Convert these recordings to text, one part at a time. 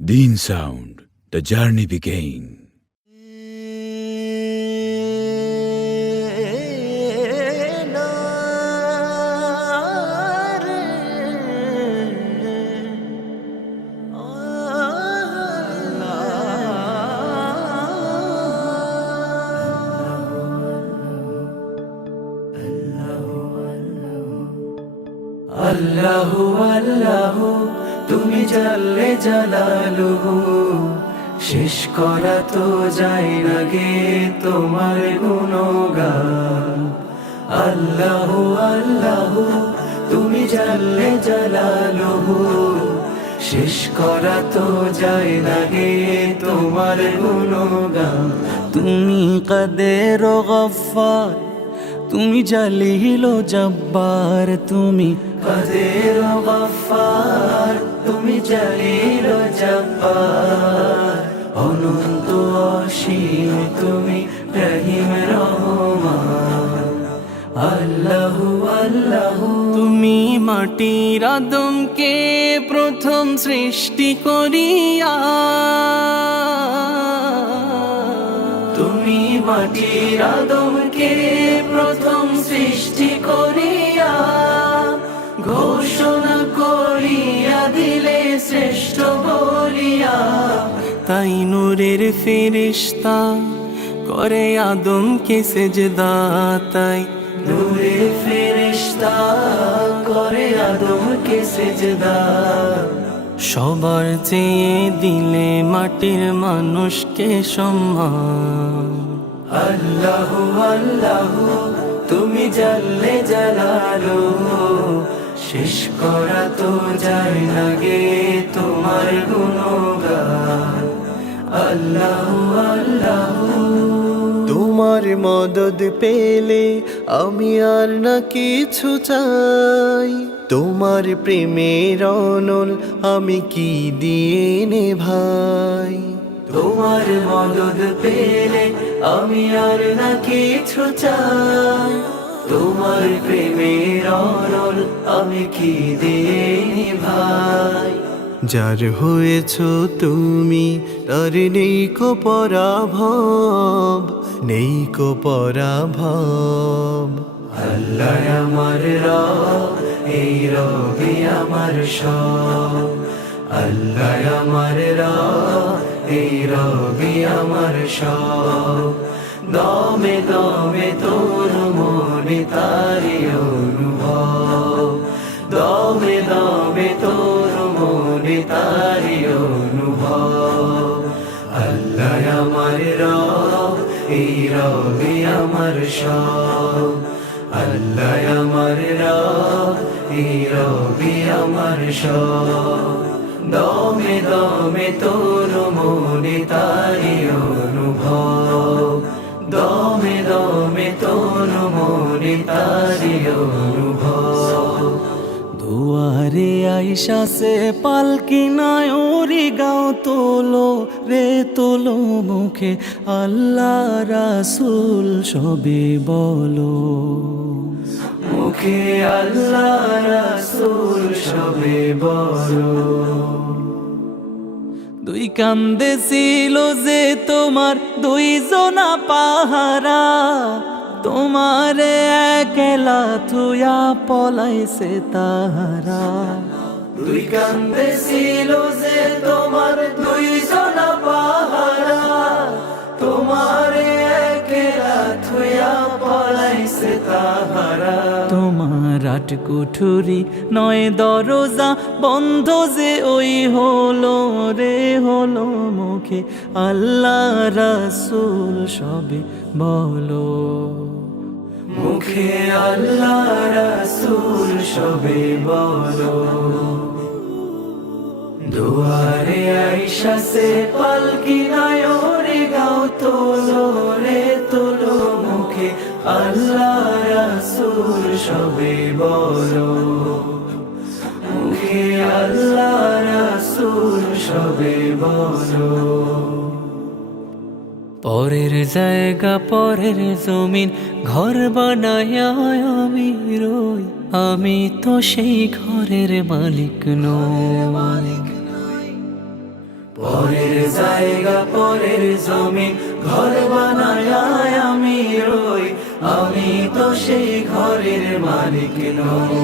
Deen sound, the journey began. আল্লাহু আল্লাহু তুমি জাল্লে জালালুহু, শেষ করা তো যায় না গে তোমার গুণগান। আল্লাহু আল্লাহু তুমি জাল্লে জালালুহু, শেষ করা তো যায় না গে তোমার গুণগান। তুমি কাদের ও গফফার, তুমি জালিল ও জব্বার, তুমি কাদের ও গফফার, তুমি জালিল ও জব্বার। অনন্ত অসীম তুমি রহিম রহমান। আল্লাহু আল্লাহু তুমি মাটির আদমকে প্রথম সৃষ্টি করিয়া, তুমি মাটির আদমকে প্রথম সৃষ্টি করিয়া, ঘোষণা করিয়া দিলে শ্রেষ্ঠ বলিয়া। তাই নূরের ফেরেশতা করে আদমকে সেজদা, তাই নূরের ফেরেশতা করে আদমকে সেজদা। সবার চেয়ে দিলে মাটির মানুষকে সম্মান। আল্লাহু আল্লাহু তুমি জাল্লে জালালুহু, শেষ করা তো যায় না গে তোমার গুণগান। আল্লাহু আল্লাহু তোমার মদদ পেলে আমি আর না কিছু চাই, তোমার প্রেমের অনল আমি কি দিয়ে নে ভাই। তোমার মদদ পেলে আমি আর না কিছু চাই, তোমার প্রেমের অনল আমি কি দিয়ে নে ভাই। যার হয়েছ তুমি তার নেই কো পরাভব, নেই কো পরাভব। আল্লাহ আমার রব, এই রবি আমার সব। আল্লাহ আমার রব, এই রবি আমার সব। দমে দমে তোর মনে তারি অনুভব, দমে দমে তোর মনে তারি অনুভব। আল্লাহ আমার রব, এই রবি আমার সব। আল্লাহ আমার রব, এই রবি আমার সব। দমে দমে তোর মনে তারি অনুভব, দমে দমে তোর মনে তারি অনুভব। দুয়ারে আইসা সে পালকি নায় ওরে গাও তোলো রে তোলো মুখে আল্লাহ রাসূল সবে বলো, মুখে আল্লাহ রাসূল সবে বলো। দুই কান্দে ছিল যে তোমার দুইজনা পাহারা, তোমারে একলা থুয়া পলাইছে তাহারা। দুই কান্দে ছিল যে তোমার দুইজনা পাহারা, তোমারে একলা থুয়া পলাইছে তাহারা। তোমার আট কুঠুরি নয় দরজা বন্ধ যে ওই হলো রে হলো, মুখে আল্লাহ রাসূল সবে বলো, মুখে আল্লাহ রাসূল সবে বলো। দুয়ারে আইসা সে পালকি নায় ওরে গাও তোলো রে তোলো, মুখে আল্লাহ রাসূল সবে বলো, মুখে আল্লাহ রাসূল সবে বলো। পরের জায়গা পরের জমিন ঘর বানায় আমি রই, আমি তো সেই ঘরের মালিক নই। পরের জায়গা পরের জমিন ঘর বানায় আমি রই, আমি তো সেই ঘরের মালিক নই।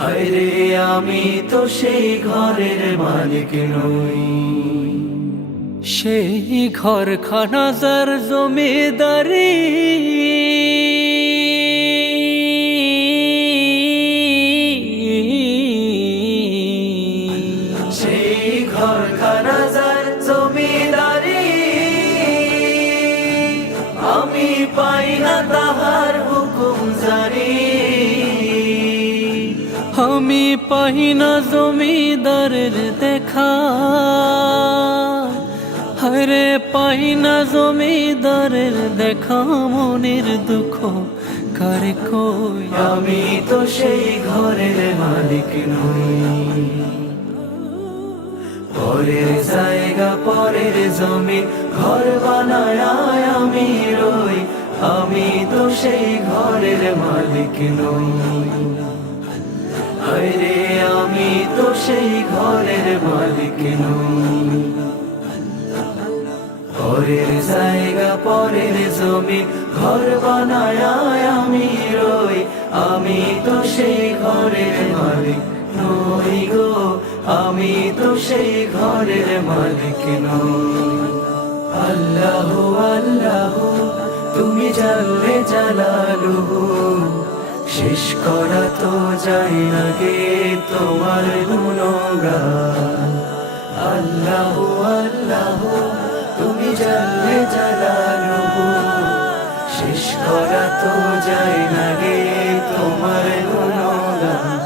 হায়রে আমি তো সেই ঘরের মালিক নই। সেই ঘরখানা যার জমিদারি, সেই ঘরখানা যার জমিদারি, আমি পাই না তাহার হুকুম জারি। আমি পাই না জমিদারের দেখা, হরে পাই না জমিদারের দেখা, মনের দুঃখ কারে কই, আমি তো সেই ঘরের মালিক নই। পরের জায়গা পরের জমিন ঘর বানায় আমি রই, আমি তো সেই ঘরের মালিক নই। হায়রে আমি তো সেই ঘরের মালিক নই। পরের জায়গা পরের জমিন ঘর বানায় আমি রই, আমি তো সেই ঘরের মালিক নই গো, আমি তো সেই ঘরের মালিক নই। আল্লাহ আল্লাহ তুমি জানলে জালালুহু, শেষ করা তো যায় না গে তোমার গুণগান। আল্লাহ আল্লাহ তুমি জানলে জালালুহু, শেষ করা তো যায় না গে তোমার গুণগান।